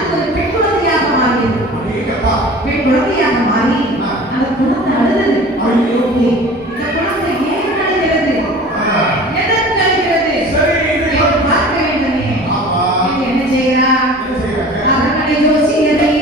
அந்த ஒரு பெண் குழந்தையாக மாறியது. பெண் குழந்தையாக மாறி அந்த குழந்தை அழுது இந்த குழந்தை ஏன் அழுகிறது எதற்கு அழுகிறது பார்க்க வேண்டுமே என்ன செய்கிறா அரண்மனை ஜோசியரை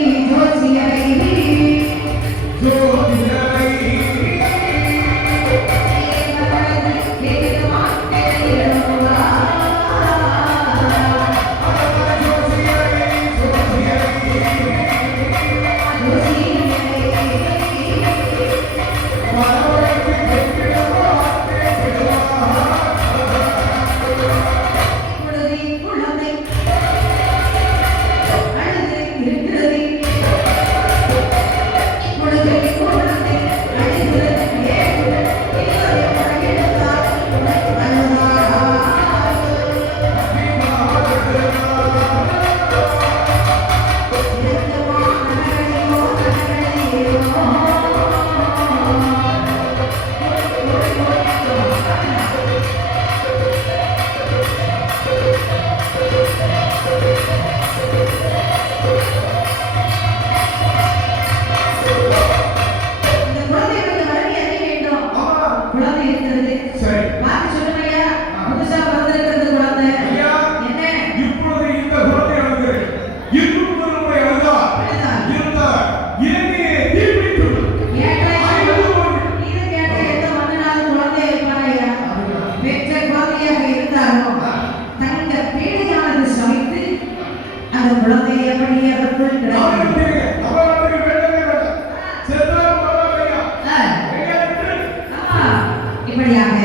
இப்படியாக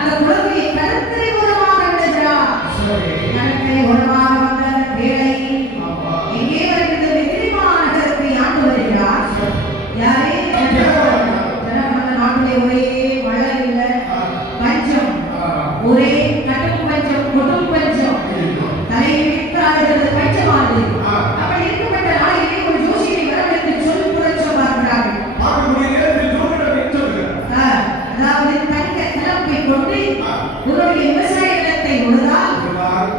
அந்த குழந்தையை கடற்கரை ஓரமாக விடுகிறார். கடற்கரை ஓரமாக வந்த அந்த பேழை எங்கே வருகிறது? எதிரிமா நகரத்தை ஆண்டு வருகிறார். யாரே நாட்டிலே ஒரே மழை இல்லை, பஞ்சம், ஒரே கடும் பஞ்சம், கொடும் பஞ்சம், தலையை வைத்து ஆடுகிறது பஞ்சமானது. அப்படி இருக்கப்பட்ட நாளிலே ஒரு ஜோசியை வரவழைத்து சொல்லி புரட்சி பார்க்கிறார்கள். அதாவது தங்க கிளம்பை கொண்டு உன்னுடைய விவசாய நிலத்தை உழுதால்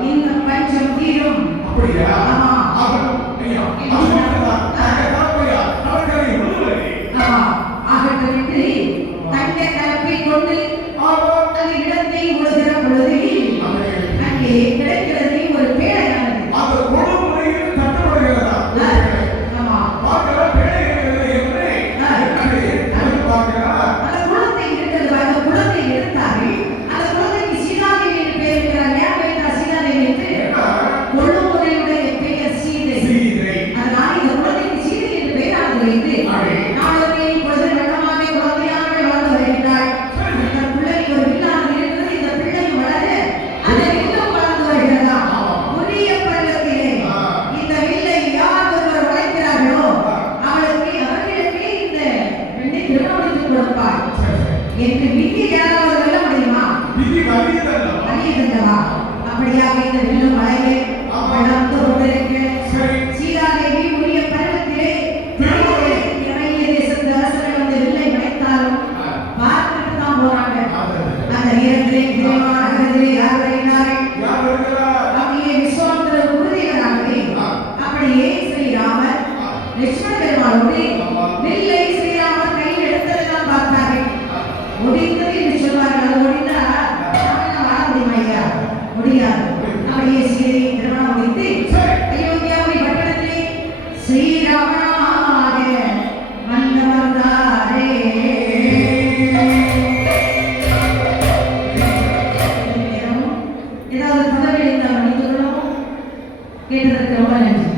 இந்த பஞ்சம் தீரும். ஆகட்டும், தங்க கலப்பை கொண்டு அந்த இடத்தை உழுகிற பொழுது அங்கே கிடைக்கிறது ஒரு பேழையானது. என்று விதி யாராவது வெல்ல முடியுமா? அப்படியாக இந்த வெல்லும் மலையிலே வளர்ந்து கொண்டிருக்க சீதாதேவி உரிய பருவத்திலே இறைய தேசத்து அரசர்கள் வந்து வில்லை படைத்தாலும் பார்த்துட்டு தான் போறாங்க. அந்த நேரத்திலே நகரத்திலே யார் வருகிறார்கள்? அப்படியே விஸ்வாமித்திரர் உறுதிகளாகவே அப்படியே ஸ்ரீராமர் லட்சுமண பெருமாளோடு வில்லை ஸ்ரீராமர் கையில் எடுத்ததெல்லாம் பார்த்தார்கள். முடிந்தது என்று சொல்வார்கள். அது முடிந்தா வாழ முடியுமா? ஐயா முடியாது. அப்படியே சீதை திருமணம் முடித்து அயோத்தியாவை பட்டணத்திலே ஸ்ரீராமனாக வந்தவர்தாரே. ஏதாவது பதவி இருந்தால் கேட்டதற்கு ரொம்ப நன்றி.